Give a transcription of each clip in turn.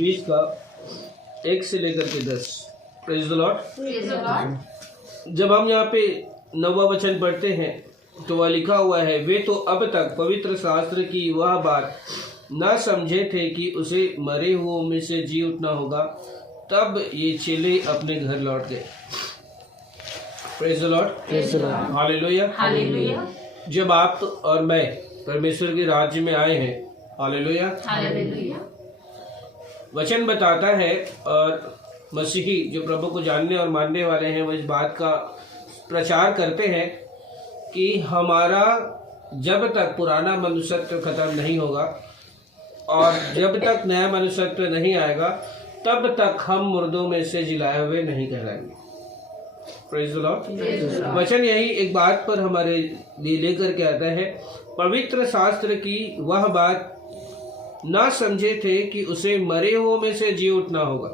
20 का 1 से लेकर के 10। Praise the Lord. जब हम यहाँ पे 9वां वचन पढ़ते हैं तो वह लिखा हुआ है, वे तो अब तक पवित्र शास्त्र की वह बात न समझे थे कि उसे मरे हुओं में से जी उठना होगा, तब ये चेले अपने घर लौट गए। Praise the Lord. हालेलुया। जब आप और मैं परमेश्वर के राज्य में आए हैं, हालेलुया, वचन बताता है और मसीही जो प्रभु को जानने और मानने वाले हैं वो इस बात का प्रचार करते हैं कि हमारा जब तक पुराना मनुष्यत्व खत्म नहीं होगा और जब तक नया मनुष्यत्व नहीं आएगा तब तक हम मुर्दों में से जिलाए हुए नहीं कहलाएंगे। Praise the lord. वचन यही एक बात पर हमारे लिए लेकर के आता है, पवित्र शास्त्र की वह बात ना समझे थे कि उसे मरे हुओं में से जी उठना होगा।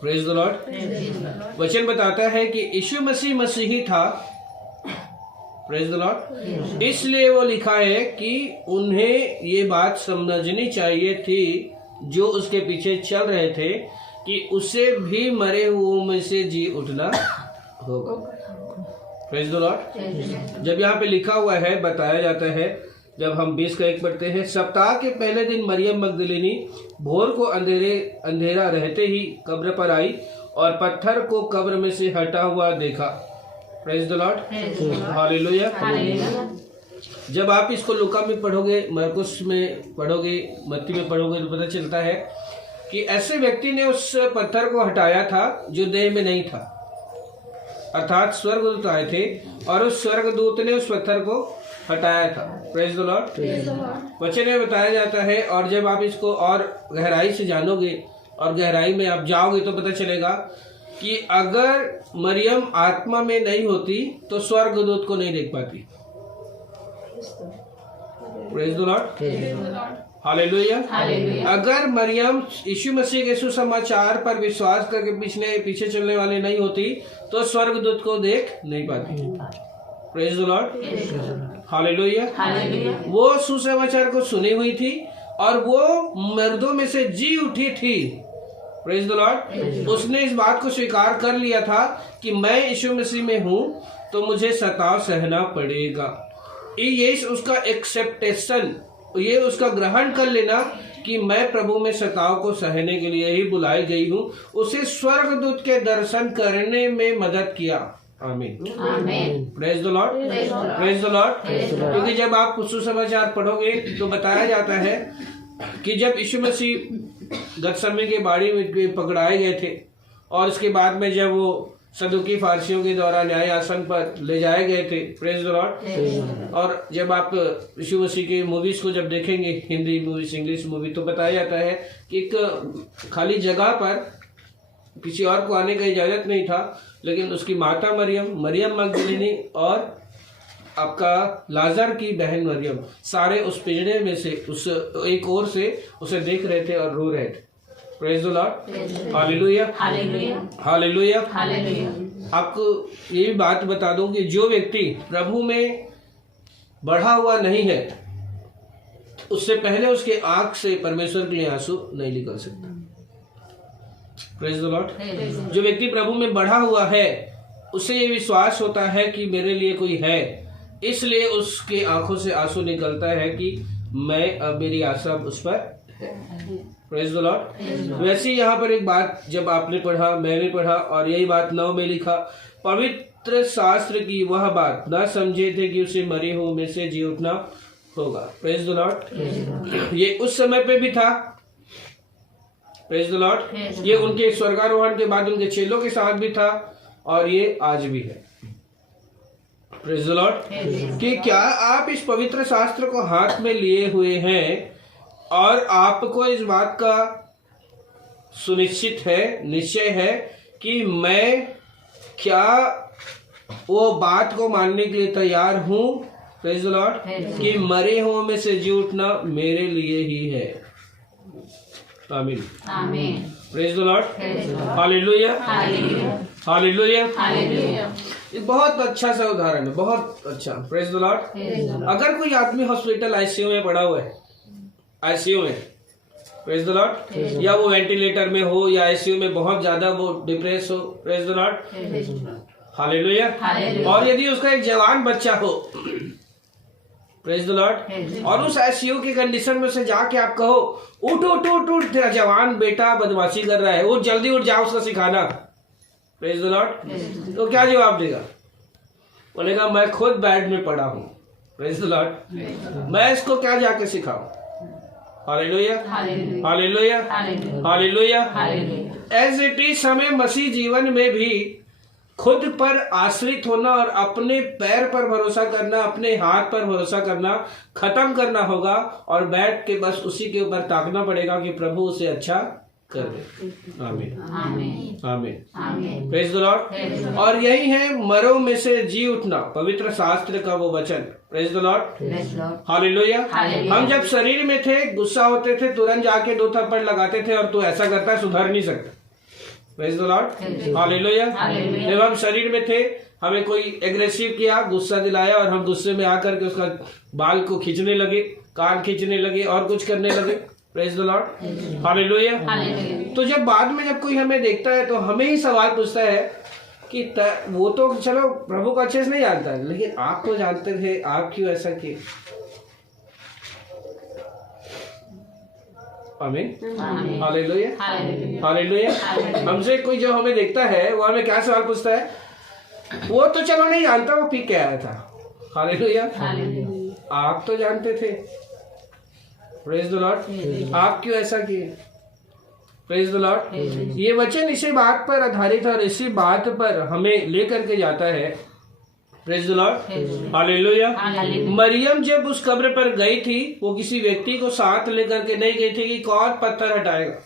Praise the lord. वचन बताता है कि यीशु मसीह मसीही था, प्रेज द लॉर्ड, इसलिए वो लिखा है कि उन्हें ये बात समझनी चाहिए थी जो उसके पीछे चल रहे थे कि उसे भी मरे हुओं में से जी उठना होगा। Praise the Lord. जब यहाँ पे लिखा हुआ है, बताया जाता है, जब हम 20 का 1 पढ़ते हैं, सप्ताह के पहले दिन मरियम मगदलिनी भोर को अंधेरा रहते ही कब्र पर आई और पत्थर को कब्र में से हटा हुआ देखा। Praise the Lord. हालेलुया। जब आप इसको लूका में पढ़ोगे, मरकुस में पढ़ोगे, मत्ती में पढ़ोगे तो पता चलता है कि ऐसे व्यक्ति ने उस पत्थर को हटाया था जो देह में नहीं था, अर्थात स्वर्गदूत आए थे और उस स्वर्गदूत ने उस पत्थर को हटाया था। Praise the lord. वचन में बताया जाता है और जब आप इसको और गहराई से जानोगे और गहराई में आप जाओगे तो पता चलेगा कि अगर मरियम आत्मा में नहीं होती तो स्वर्गदूत को नहीं देख पाती। Praise the Lord. हालेलुया। अगर मरियम यीशु मसीह के सुसमाचार पर विश्वास करके पीछे चलने वाली नहीं होती तो स्वर्गदूत को देख नहीं पाती। Praise the Lord. हालेलुया। वो सुसमाचार को सुनी हुई थी और वो मर्दों में से जी उठी थी। Praise the Lord. उसने इस बात को स्वीकार कर लिया था कि मैं यीशु मसीह में हूँ तो मुझे सताव सहना पड़ेगा। ये उसका एक्सेप्टेशन, ये उसका ग्रहण कर लेना कि मैं प्रभु में सताव को सहने के लिए ही बुलाई गई हूँ, उसे स्वर्गदूत के दर्शन करने में मदद किया। आमीन। Praise the Lord. Praise the Lord. क्योंकि जब आप सुसमाचार पढ़ोगे तो बताया जाता है कि जब यीशु मसीह गतसमनी के बाड़ी में पकड़ाए गए थे और उसके बाद में जब वो सदुकी फारसियों के द्वारा न्याय आसन पर ले जाए गए थे, प्रेज द लॉर्ड, और जब आप यीशु मसीह के मूवीज को जब देखेंगे, हिंदी मूवीज, इंग्लिश मूवी, तो बताया जाता है कि एक खाली जगह पर किसी और को आने का इजाजत नहीं था, लेकिन उसकी माता मरियम मगदलिनी और आपका लाजर की बहन मरियम सारे उस पिंजड़े में से उस एक ओर से उसे देख रहे थे और रो रहे थे। Praise the Lord. Hallelujah. Hallelujah. आपको ये भी बात बता दूं कि जो व्यक्ति प्रभु में बढ़ा हुआ नहीं है उससे पहले उसके आंख से परमेश्वर के लिए आंसू नहीं निकल सकता। Praise the Lord. जो व्यक्ति प्रभु में बढ़ा हुआ है उसे ये विश्वास होता है कि मेरे लिए कोई है, इसलिए उसके आंखों से आंसू निकलता है कि मैं अब मेरी आशा उस पर है। Praise the Lord. वैसे यहाँ पर एक बात जब आपने पढ़ा, मैंने पढ़ा और यही बात 9 में लिखा, पवित्र शास्त्र की वह बात न समझे थे कि उसे मरे हुओं में से जी उठना होगा। Praise the Lord. ये उस समय पे भी था। Praise the Lord. ये उनके स्वर्गारोहण के बाद उनके चेलों के साथ भी था और ये आज भी है। Praise the Lord. कि क्या आप इस पवित्र शास्त्र को हाथ में लिए हुए हैं और आपको इस बात का सुनिश्चित है, निश्चय है कि मैं क्या वो बात को मानने के लिए तैयार हूं, प्रेज द लॉर्ड, कि मरे हुओं में से जी उठना मेरे लिए ही है। आमीन। आमीन। Praise the Lord. Hallelujah. Hallelujah. ये बहुत अच्छा सा उदाहरण है, बहुत अच्छा। Praise the Lord. अगर कोई आदमी हॉस्पिटल आईसीयू में पड़ा हुआ है, आईसीयू में, प्रेज द लॉर्ड, या वो वेंटिलेटर में हो या आईसीयू में बहुत ज्यादा वो डिप्रेस हो, प्रेज द लॉर्ड, हालेलुया। और यदि उसका एक जवान बच्चा हो, प्रेज द लॉर्ड, और उस आईसीयू की कंडीशन में से जाके आप कहो उठ उठ उठ उठ, तेरा जवान बेटा बदमाशी कर रहा है, वो जल्दी उठ जाओ, उसका सिखाना, प्रेज द लॉर्ड, तो क्या जवाब देगा? बोलेगा मैं खुद बेड में पड़ा हूँ, प्रेज द लॉर्ड, मैं इसको क्या जाके सिखाऊं? Hallelujah, hallelujah, hallelujah. As it is हमें मसीह जीवन में भी खुद पर आश्रित होना और अपने पैर पर भरोसा करना, अपने हाथ पर भरोसा करना खत्म करना होगा और बैठ के बस उसी के ऊपर ताकना पड़ेगा कि प्रभु उसे अच्छा कर दे। आमीन, आमीन, प्रेज द लॉर्ड। और यही है मरों में से जी उठना, पवित्र शास्त्र का वो वचन, प्रेज द लॉर्ड, हालेलुया। हम जब शरीर में थे, गुस्सा होते थे, तुरंत जाके 2 थप्पड़ लगाते थे और तू ऐसा करता है, सुधर नहीं सकता, प्रेज द लॉर्ड, हालेलुया। जब हम शरीर में थे, हमें कोई एग्रेसिव किया, गुस्सा दिलाया और हम गुस्से में आकर के उसका बाल को खींचने लगे, कान खींचने लगे और कुछ करने लगे, प्रेज द लॉर्ड, हालेलुया। तो जब बाद में जब कोई हमें देखता है तो हमें ही सवाल पूछता है कि वो तो चलो प्रभु को अच्छे से नहीं जानता है, लेकिन आप तो जानते थे, आप क्यों ऐसा किए? आमीन, हालेलुया, हालेलुया। हमसे कोई जो हमें देखता है वो हमें क्या सवाल पूछता है? वो तो चलो नहीं जानता, वो पी के आया था, हालेलुया, आप तो जानते थे, प्रेज द लॉर्ड, आप क्यों ऐसा किए? Praise the Lord. ये वचन इसी बात पर आधारित और इसी बात पर हमें लेकर के जाता है, प्रेज द लॉर्ड, हालेलुया। मरियम जब उस कब्र पर गई थी, वो किसी व्यक्ति को साथ लेकर के नहीं गई थी कि कौन पत्थर हटाएगा,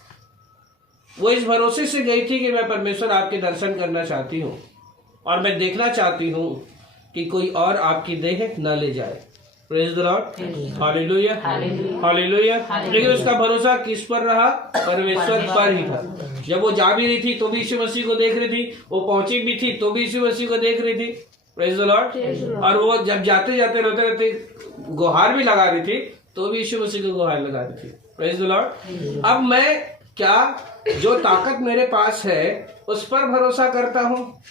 वो इस भरोसे से गई थी कि मैं परमेश्वर आपके दर्शन करना चाहती हूँ और मैं देखना चाहती हूँ कि कोई और आपकी देह न ले जाए, praise the Lord, hallelujah, hallelujah. लेकिन उसका भरोसा किस पर रहा? परमेश्वर पर ही था। जब वो जा भी रही थी तो भी यीशु मसीह को देख रही थी, वो पहुंची भी थी तो भी यीशु मसीह को देख रही थी, प्रेज द लॉर्ड। और वो जब जाते जाते रोते रहते गुहार भी लगा रही थी तो भी यीशु मसीह को गुहार लगा रही थी, प्रेज द लॉर्ड। अब मैं क्या जो ताकत मेरे पास है उस पर भरोसा करता हूँ?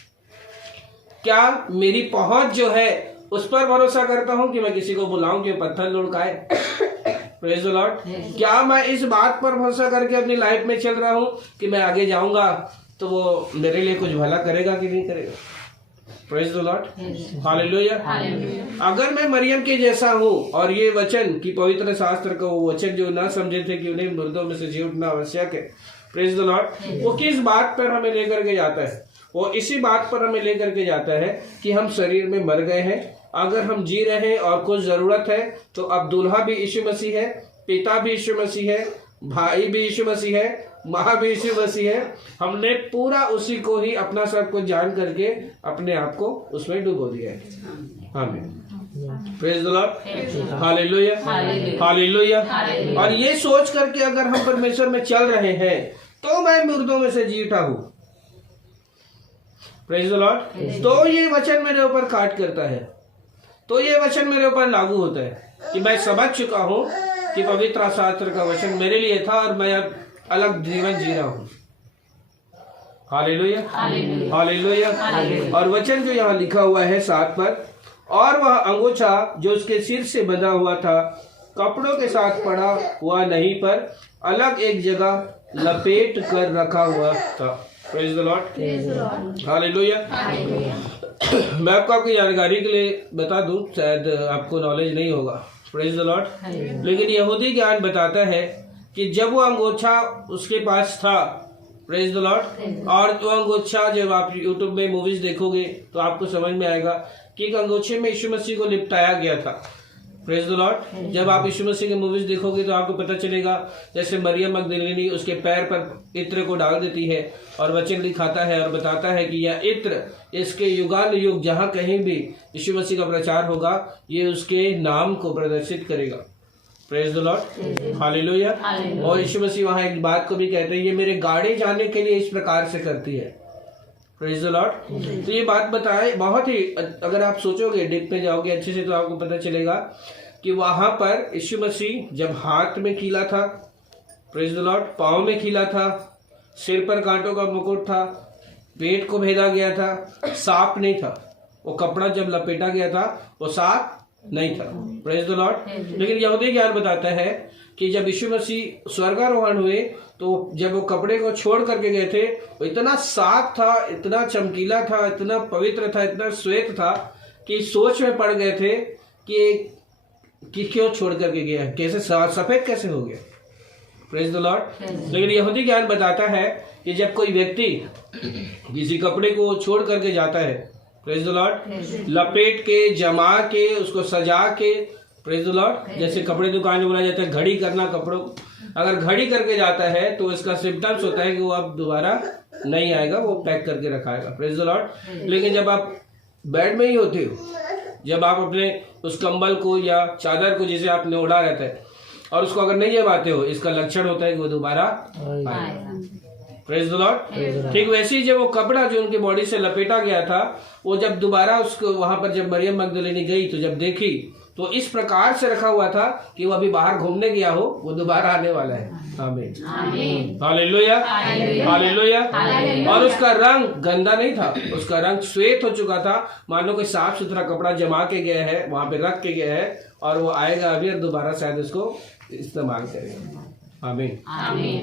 क्या मेरी पहुंच जो है उस पर भरोसा करता हूँ कि मैं किसी को बुलाऊं कि पत्थर लुढ़काए, प्रेज द लॉर्ड? क्या मैं इस बात पर भरोसा करके अपनी लाइफ में चल रहा हूँ कि मैं आगे जाऊंगा तो वो मेरे लिए कुछ भला करेगा कि नहीं करेगा, प्रेज द लॉर्ड, हालेलुया। अगर मैं मरियम के जैसा हूँ और ये वचन की पवित्र शास्त्र का वो वचन जो ना समझे थे कि उन्हें मुर्दों में से जी उठना आवश्यक है, प्रेज द लॉर्ड, वो किस बात पर हमें लेकर के जाता है? वो इसी बात पर हमें लेकर के जाता है कि हम शरीर में मर गए हैं, अगर हम जी रहे हैं और कुछ जरूरत है तो अब दूल्हा भी यीशु मसीह है, पिता भी यीशु मसीह है, भाई भी यीशु मसीह है, माँ भी यीशु मसीह है। हमने पूरा उसी को ही अपना सब कुछ जान करके अपने आप को उसमें डुबो दिया है। आमीन, praise the Lord, hallelujah, hallelujah. और ये सोच करके अगर हम परमेश्वर में चल रहे हैं तो मैं मुर्दों में से जी उठा हूँ, प्रेज द लॉर्ड। तो ये वचन मेरे ऊपर काट करता है, तो ये वचन मेरे ऊपर लागू होता है कि मैं समझ चुका हूँ कि पवित्र शास्त्र का वचन मेरे लिए था और मैं अब अलग जीवन जी रहा हूँ, हालेलुया, हालेलुया। और वचन जो यहाँ लिखा हुआ है 7 पर, और वह अंगूछा जो उसके सिर से बंधा हुआ था कपड़ों के साथ पड़ा हुआ नहीं पर अलग एक जगह लपेट कर रखा हुआ था, प्रेज द लॉर्ड, हालेलुया। मैं आपको आपकी जानकारी के लिए बता दूं, शायद आपको नॉलेज नहीं होगा, प्रेज द लॉर्ड, लेकिन यहूदी ज्ञान बताता है कि जब वो अंगोछा उसके पास था, प्रेज द लॉर्ड, और वो अंगोछा जब आप यूट्यूब में मूवीज देखोगे तो आपको समझ में आएगा कि एक अंगोछे में यीशु मसीह को लिपटाया गया था, प्रेज द लॉर्ड। जब आप यीशु मसीह के मूवीज देखोगे तो आपको पता चलेगा जैसे मरियम मगदलीनी उसके पैर पर इत्र को डाल देती है और वचन दिखाता है और बताता है कि यह इत्र इसके युगान युग जहाँ कहीं भी यीशु मसीह का प्रचार होगा ये उसके नाम को प्रदर्शित करेगा, प्रेज द लॉर्ड, हालेलुया। और यीशु मसीह वहाँ एक बात को भी कहते हैं, ये मेरे गाड़े जाने के लिए इस प्रकार से करती है, प्रेज द लॉर्ड। तो ये बात बताए बहुत ही, अगर आप सोचोगे डिप में जाओगे अच्छे से तो आपको पता चलेगा कि वहां पर यीशु मसीह जब हाथ में कीला था, प्रेज द लॉर्ड। पाँव में खीला था, सिर पर कांटों का मुकुट था, पेट को भेदा गया था, सांप नहीं था। वो कपड़ा जब लपेटा गया था वो सांप नहीं था। Praise the Lord. लेकिन यहूदी ज्ञान बताता है कि जब यीशु मसीह स्वर्गारोहण हुए तो जब वो कपड़े को छोड़ करके गए थे, वो इतना साफ था, इतना चमकीला था, इतना पवित्र था, इतना श्वेत था कि सोच में पड़ गए थे कि क्यों छोड़ करके गया, कैसे सफेद कैसे हो गया। Praise the Lord. लेकिन यहूदी ज्ञान बताता है कि जब कोई व्यक्ति किसी कपड़े को छोड़ करके जाता है, प्रेज द लॉर्ड, लपेट के, जमा के, उसको सजा के, प्रेज द लॉर्ड, जैसे कपड़े दुकान में बोला जाता है घड़ी करना कपड़ों, अगर घड़ी करके जाता है तो इसका सिम्टम्स होता है कि वो अब दोबारा नहीं आएगा, वो पैक करके रखाएगा। Praise the Lord. लेकिन जब आप बेड में ही होते हो, जब आप अपने उस कंबल को या चादर को जिसे आपने ओढ़ा रहता है और उसको अगर नहीं जमाते हो, इसका लक्षण होता है कि वो दोबारा आएगा। Praise the Lord. ठीक वैसे ही जब वो कपड़ा जो उनकी बॉडी से लपेटा गया था, वो जब दोबारा उसको वहां पर जब मरियम मगदलिनी गई तो जब देखी तो इस प्रकार से रखा हुआ था कि वो अभी बाहर घूमने गया हो, वो दोबारा आने वाला है। आमीन, हालेलुया, हालेलुया। और उसका रंग गंदा नहीं था, उसका रंग श्वेत हो चुका था, मान लो कोई साफ सुथरा कपड़ा जमा के गया है, वहां पे रख के गया है और वो आएगा अभी और दोबारा शायद उसको इस्तेमाल करेगा। आमीन,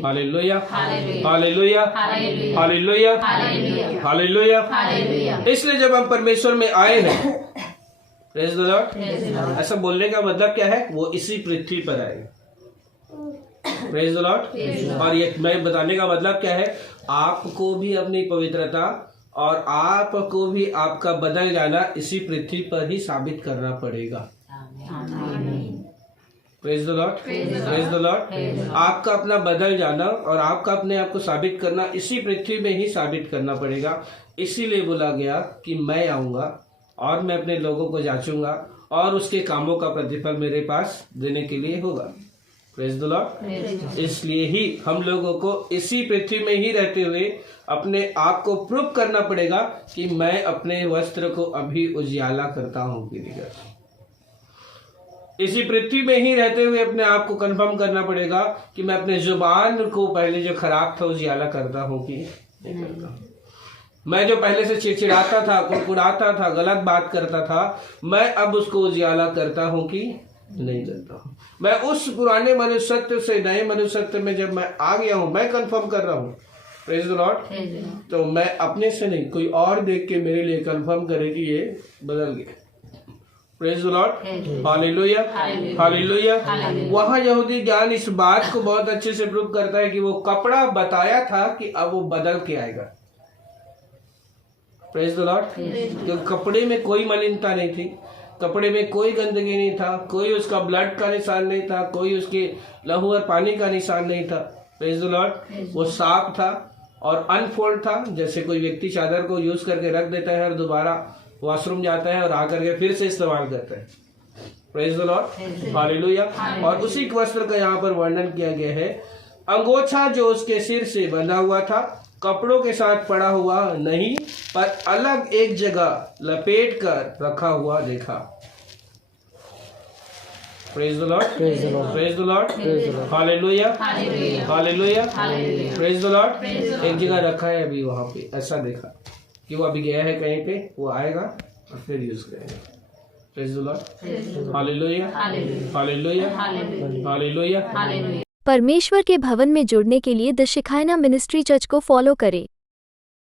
हालेलुया, हालेलुया, हालेलुया, हालेलुया। इसलिए जब हम परमेश्वर में आए हैं, प्रेज द लॉर्ड, ऐसा बोलने का मतलब क्या है, वो इसी पृथ्वी पर आए। Praise the Lord. और ये मैं बताने का मतलब क्या है, आपको भी अपनी पवित्रता और आपको भी आपका बदल जाना इसी पृथ्वी पर ही साबित करना पड़ेगा। Praise the Lord, praise the Lord. आपका अपना बदल जाना और आपका अपने आप को साबित करना इसी पृथ्वी में ही साबित करना पड़ेगा। इसीलिए बोला गया कि मैं आऊंगा और मैं अपने लोगों को जांचूंगा और उसके कामों का प्रतिफल मेरे पास देने के लिए होगा। Praise the Lord. इसलिए ही हम लोगों को इसी पृथ्वी में ही रहते हुए अपने आप को प्रूव करना पड़ेगा कि मैं अपने वस्त्र को अभी उजियाला करता हूँ कि नहीं। इसी पृथ्वी में ही रहते हुए अपने आप को कंफर्म करना पड़ेगा कि मैं अपने जुबान को पहले जो खराब था उजियाला करता हूँ कि नहीं करता। मैं जो पहले से चिड़चिड़ाता था, कुड़कुड़ाता था, गलत बात करता था, मैं अब उसको उजियाला करता हूँ कि नहीं करता हूँ। मैं उस पुराने मनुष्यत्व से नए मनुष्यत्व में जब मैं आ गया हूँ, मैं कंफर्म कर रहा हूँ। Praise the Lord. तो मैं अपने से नहीं, कोई और देख के मेरे लिए कंफर्म करे कि ये बदल गया। Praise the Lord, hallelujah, hallelujah. वहाँ यहूदी ज्ञान इस बात को बहुत अच्छे से प्रूव करता है कि वो कपड़ा बताया था कि अब वो बदल के आएगा। Praise the Lord. कपड़े में कोई मलिनता नहीं थी, कपड़े में कोई गंदगी नहीं था, कोई उसका ब्लड का निशान नहीं था, कोई उसके लहू और पानी का निशान नहीं था। Praise the Lord. वो साफ था और अनफोल्ड था, जैसे कोई व्यक्ति चादर को यूज करके रख देता है और दोबारा वॉशरूम जाता है और आकर के फिर से इस्तेमाल करता है। Praise the Lord, hallelujah. और उसी वस्त्र का यहाँ पर वर्णन किया गया है। अंगोछा जो उसके सिर से बंधा हुआ था, कपड़ों के साथ पड़ा हुआ नहीं, पर अलग एक जगह लपेट कर रखा हुआ देखा। Praise the Lord, praise the Lord, hallelujah, hallelujah, praise the Lord. एक जगह रखा है अभी वहां पे, ऐसा देखा कि वो अभी गया है कहीं पे, वो आएगा और फिर यूज करेगा। Praise the Lord, hallelujah, hallelujah, hallelujah. परमेश्वर के भवन में जुड़ने के लिए द शिखायना मिनिस्ट्री चर्च को फॉलो करें।